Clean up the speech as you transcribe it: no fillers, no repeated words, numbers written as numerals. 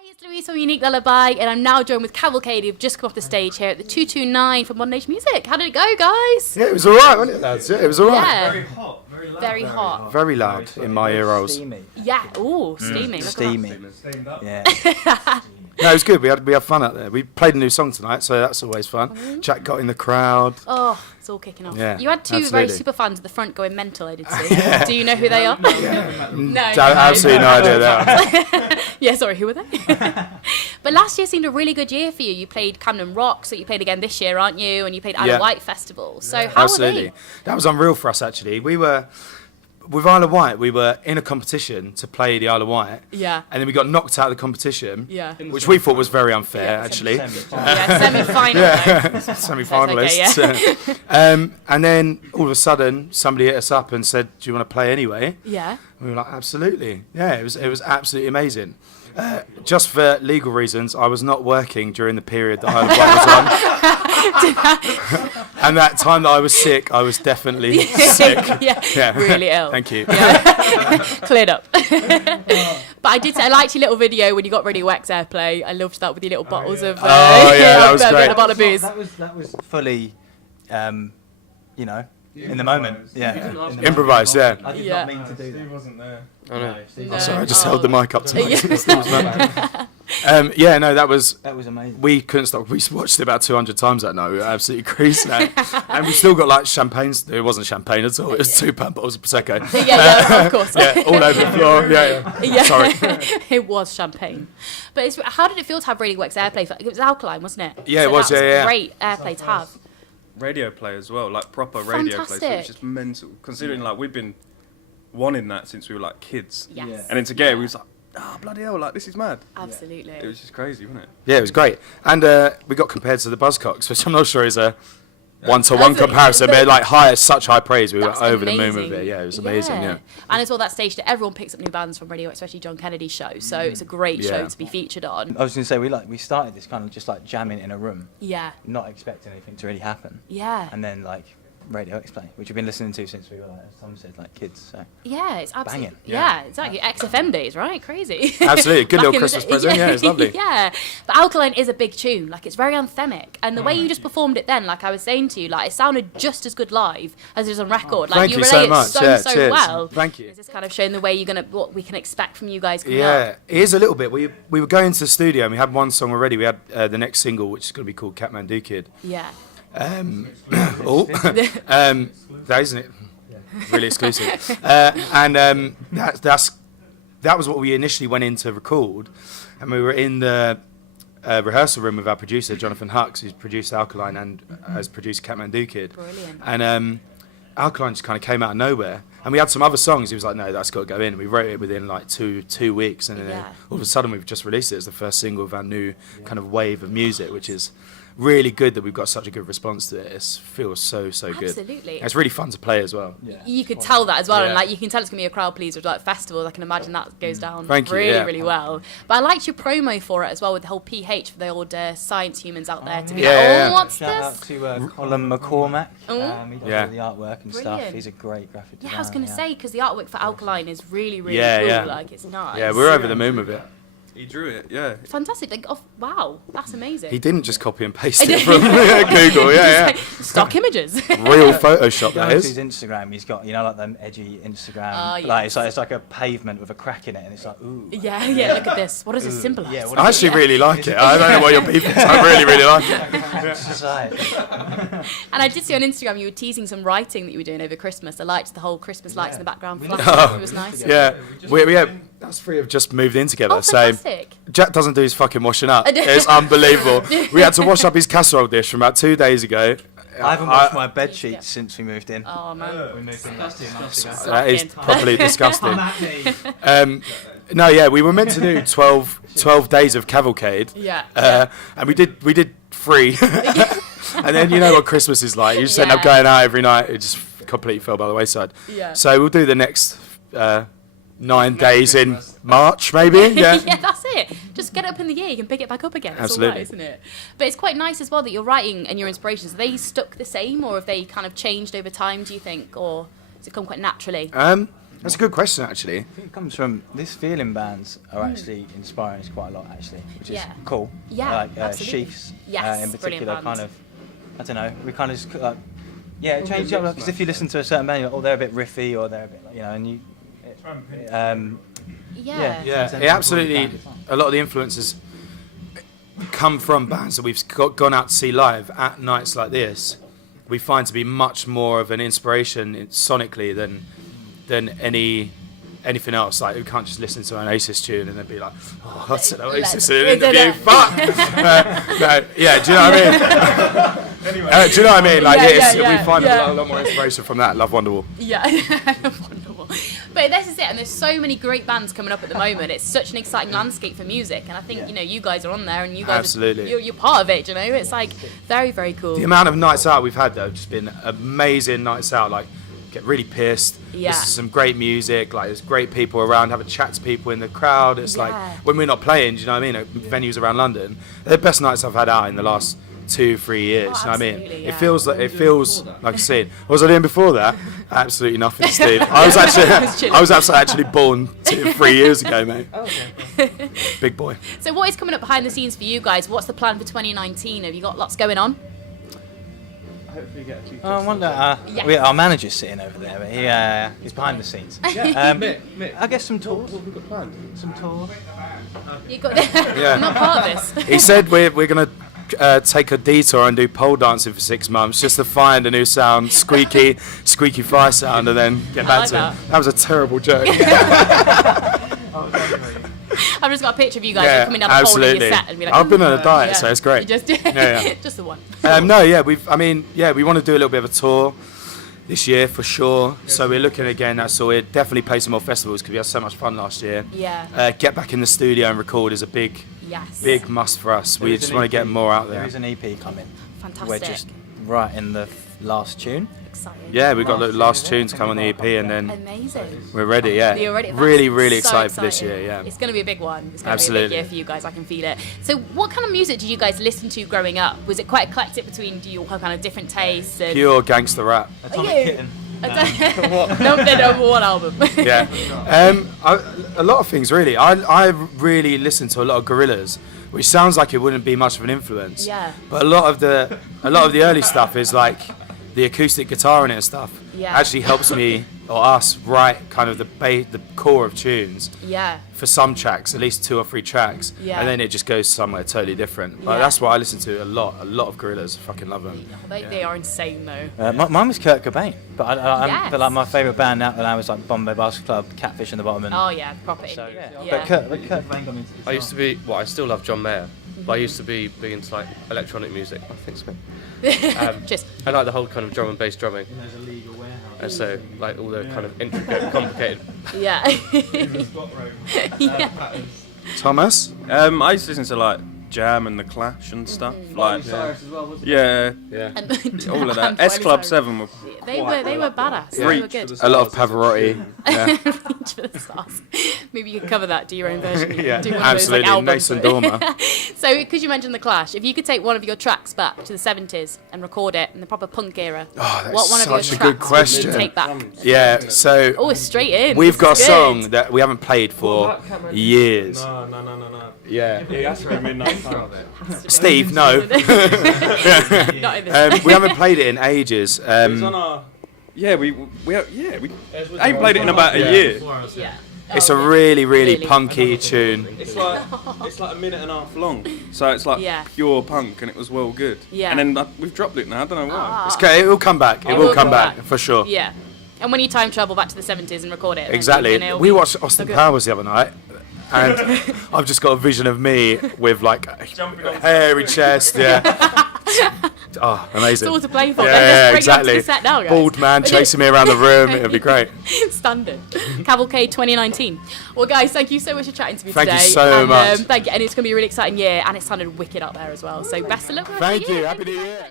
Hi, it's Louise from Unique Lullaby, and I'm now joined with Cavalcade, who've just come off the stage here at the 229 for Modern Age Music. How did it go, guys? Yeah, it was alright, wasn't it, lads? Yeah, it was alright. Yeah. Very hot, very loud. Very hot. Very loud in my ear rolls. Steamy. Yeah. Ooh, steamy. Look at Steamy. Steamed up. Yeah. No, it was good. We had fun out there. We played a new song tonight, so that's always fun. Jack got in the crowd. Oh, it's all kicking off. Yeah, You had two very absolutely. super fans at the front going mental, I did see. Do you know who they are? No. Absolutely no idea that. Yeah, sorry, who were they? But last year seemed a really good year for you. You played Camden Rock, so you played again this year, aren't you? And you played Isle of Yeah. Wight Festival. So how Absolutely. were they? That was unreal for us, actually. We were, with Isle of Wight, we were in a competition to play the Isle of Wight. Yeah. And then we got knocked out of the competition. Yeah. Which we thought was very unfair, Yeah, actually. Yeah, semi-final. Yeah, semi-finalists. Okay, and then all of a sudden, somebody hit us up and said, "Do you want to play anyway?" Yeah. And we were like, "Absolutely." Yeah, it was absolutely amazing. Just for legal reasons, I was not working during the period that Isle of Wight was on. And that time that I was sick, I was definitely sick. Yeah, really ill. Thank you. Yeah. Cleared up. But I did say I liked your little video when you got ready Wax Airplay. I loved that with your little bottles of that was great. a bottle of booze. That was fully, you know, in the moment. Yeah. in the moment. Improvised, yeah. I did Yeah. not mean to do Steve that. wasn't there. No. Sorry, I just held the mic up to my Yeah. yeah, no, that was... That was amazing. We couldn't stop. We watched it about 200 times that night. We were absolutely creased now. And we still got like champagne. It wasn't champagne at all. It was 2 pound bottles of Prosecco. Yeah, of course. Yeah, all over the floor. Yeah. Sorry. It was champagne. But how did it feel to have Radio Wax Airplay? It was Alkaline, wasn't it? Yeah, it was, that yeah. Great airplay to have. Radio play as well, like proper radio play. So Fantastic. it's just mental. Considering like we've been wanting that since we were like kids. Yes. Yeah. And then to get it, we was like, bloody hell, like this is mad. Absolutely. It was just crazy, wasn't it? Yeah, it was great. And we got compared to the Buzzcocks, which I'm not sure is a one-to-one That's it. comparison, but like such high praise. We were That's over the moon amazing. with it. Yeah, it was amazing. Yeah. And as well, that stage that everyone picks up new bands from radio, especially John Kennedy's show. So it's a great Yeah. show to be featured on. I was going to say we started this kind of just like jamming in a room, Yeah. not expecting anything to really happen, Yeah. and then like Radio X-Play, which we've been listening to since we were like, as Tom said, like kids. So Yeah, it's absolutely. Banging. Yeah, exactly. XFM days, right? Crazy. Absolutely. Good Back little in the Christmas day. present. Yeah, it's lovely. Yeah. But Alkaline is a big tune. Like, it's very anthemic. And the way you just performed it then, like I was saying to you, like, it sounded just as good live as it was on record. Like, Thank you relay so it much. so, Yeah, so cheers. well. Thank you. Is this kind of showing the way what we can expect from you guys coming Yeah, up? it is a little bit. We were going to the studio and we had one song already. We had the next single, which is going to be called Kathmandu Kid. Yeah. That isn't it. Really exclusive. That was what we initially went in to record, and we were in the rehearsal room with our producer Jonathan Hux, who's produced Alkaline and has produced Kathmandu Kid. Brilliant. And Alkaline just kind of came out of nowhere, and we had some other songs. He was like, "No, that's got to go in." We wrote it within like two weeks, and then Yeah. all of a sudden we've just released it as the first single of our new kind of wave of music, which is really good that we've got such a good response to it. It feels so good. Absolutely. It's really fun to play as well. You could tell that as well, and Yeah. like you can tell it's gonna be a crowd pleaser with like festivals. I can imagine that goes down Thank you, really, yeah. really well. But I liked your promo for it as well with the whole PH for the old science humans out there to be Yeah, like, yeah. oh, what's shout out this? to Colin McCormack. Oh. He does Yeah. all the artwork and Brilliant. stuff. He's a great graphic Yeah, designer. I was gonna say because the artwork for Alkaline is really, really Yeah, cool. yeah. Like it's nice. Yeah, we're over the moon with it. He drew it, yeah. fantastic. Like, oh, wow, that's amazing. He didn't just copy and paste it from Google. Yeah, Stock images. yeah. Real Photoshop, Go that onto his is. Instagram. He's got like them edgy Instagram. Oh, Like yes. it's like a pavement with a crack in it, and it's like ooh. Yeah, yeah. Look at this. What does it symbolise? Yeah, what I actually really like it. I don't know what your people. I really like it. It's just like And I did see on Instagram you were teasing some writing that you were doing over Christmas. I liked the whole Christmas lights in the background. Flash. It was nice. Yeah, we have. Us three have just moved in together. Oh, so fantastic. Jack doesn't do his fucking washing up. It's unbelievable. We had to wash up his casserole dish from about 2 days ago. I haven't washed my bed sheets since we moved in. Oh man. We moved in like 2 months ago. That is Fucking. properly disgusting. No, yeah, we were meant to do 12 days of Cavalcade. Yeah. And we did 3. And then you know what Christmas is like. You just end up Yeah. going out every night. It just completely fell by the wayside. Yeah. So we'll do the next 9 days in March, maybe. Yeah. Yeah, that's it. Just get it up in the year, you can pick it back up again. It's Absolutely. all right, isn't it? But it's quite nice as well that you're writing and your inspirations, are they stuck the same or have they kind of changed over time, do you think? Or has it come quite naturally? That's a good question, actually. I think it comes from this feeling bands are actually inspiring us quite a lot, actually, which is Yeah. cool. Yeah, Like absolutely. Chiefs, Yes, in particular, brilliant kind band. of, I don't know, we kind of just change up, because if you listen to a certain band, you're like, oh, they're a bit riffy, or they're a bit, and you, Yeah. Yeah, it absolutely. A lot of the influences come from bands that we've gone out to see live at nights like this. We find to be much more of an inspiration sonically than anything else. Like we can't just listen to an Oasis tune and then be like, "Oh, that's an Oasis in an interview." Fuck. No, yeah. Do you know what I mean? Do you know what I mean? Like we find a lot more inspiration from that. Love Wonderwall. Yeah, wonderful. But this is it, and there's so many great bands coming up at the moment. It's such an exciting landscape for music, and I think you guys are on there, and you guys Absolutely. you're part of it. You know, it's like very, very cool. The amount of nights out we've had though have just been amazing nights out. Like get really pissed. Yeah. Listen to some great music. Like there's great people around. Have a chat to people in the crowd. It's like when we're not playing. Do you know what I mean? At venues around London, they're the best nights I've had out in the last 2-3 years. You know what I mean? Yeah. It feels like I said. What was I doing before that? Absolutely nothing, Steve. I was actually born 3 years ago, mate. Big boy. So what is coming up behind the scenes for you guys? What's the plan for 2019? Have you got lots going on? Hopefully get a few. I wonder. Our manager's sitting over there, but he's behind the scenes. Mick, I guess some tours. what have we got planned? Some tours. You got I'm not part of this. He said we're gonna take a detour and do pole dancing for 6 months just to find a new sound, squeaky fire sound, and then get back like to that. it. That was a terrible joke. I've just got a picture of you guys coming down the pole in your set and be like, I've been on a diet, so it's great. You just Yeah. just the one. We want to do a little bit of a tour this year for sure. So we're looking again. So we'll definitely play some more festivals because we had so much fun last year. Yeah. Get back in the studio and record is a big must for us. We just want to get more out there. There is an EP coming. Fantastic. We're just right in the last tune. Exciting. Yeah, we got the last tune to come on the EP, and then Amazing. we're ready. Yeah, You're ready. really That's excited so for this year. exciting. Yeah, It's going to be a big one. It's going to be a Absolutely. big year for you guys. I can feel it. So, what kind of music did you guys listen to growing up? Was it quite eclectic between? Do you all have kind of different tastes? And pure gangster rap. Atomic you? Kitten. Number one album. Yeah, a lot of things really. I really listen to a lot of Gorillaz, which sounds like it wouldn't be much of an influence. Yeah. But a lot of the early stuff is like the acoustic guitar in it and stuff. Yeah. Actually helps me or us write kind of the core of tunes Yeah. for some tracks, at least 2 or 3 tracks, Yeah. and then it just goes somewhere totally different. But Yeah. that's what I listen to a lot of Gorillaz. I fucking love them. They are insane though. Mine was Kurt Cobain, but Yes. but like my favourite band now was like Bombay Basket Club, Catfish and the Bottom. Oh yeah, proper So, indie. yeah. But Kurt Cobain got me into this. I used to be, I still love John Mayer, but I used to be big into like electronic music. I think so. Just I like the whole kind of drum and bass drumming. And so, like all the kind of intricate, complicated. yeah. yeah. Thomas? I used to listen to like Jam and The Clash and stuff. Like, yeah, Yeah. And all of that. and S Club Miley 7 were Cyrus. They were badass. They were Reach good. for the A lot of Stars. Pavarotti. Yeah. Reach for the stars. Maybe you could cover that, do your own version. Yeah, do one absolutely. Of those, like, Mason albums. Dormer. So, because you mentioned The Clash, if you could take one of your tracks back to the 70s and record it in the proper punk era, Oh, that's what one of your such a tracks good question. would you take back? Yeah, so Oh, it's straight in. we've This got a is good. song that we haven't played for years. No. Yeah. Yeah, that's very midnight time. Steve, no. Not in this. We haven't played it in ages. It was on our. Yeah, we I ain't played it in about a year. Yeah. It's Oh, a yeah. really punky tune. It's like a minute and a half long, so it's like Yeah. pure punk, and it was well good. Yeah. And then we've dropped it now. I don't know why. It's okay, it will come back. It will come back for sure. Yeah. And when you time travel back to the 70s and record it. then Exactly. it'll We be watched Austin so good. Powers the other night, and I've just got a vision of me with like a Jumping on hairy chest. Yeah. Oh, amazing. It's all to play for. Yeah, Then just bring it up exactly. to the set now, guys. Bald man chasing me around the room. It'd be great. Standard. Cavalcade 2019. Well, guys, thank you so much for chatting to me Thank today. you so and, much. Thank you. And it's going to be a really exciting year, and it sounded wicked out there as well. So best of luck. for the Thank you. year. Happy New Year.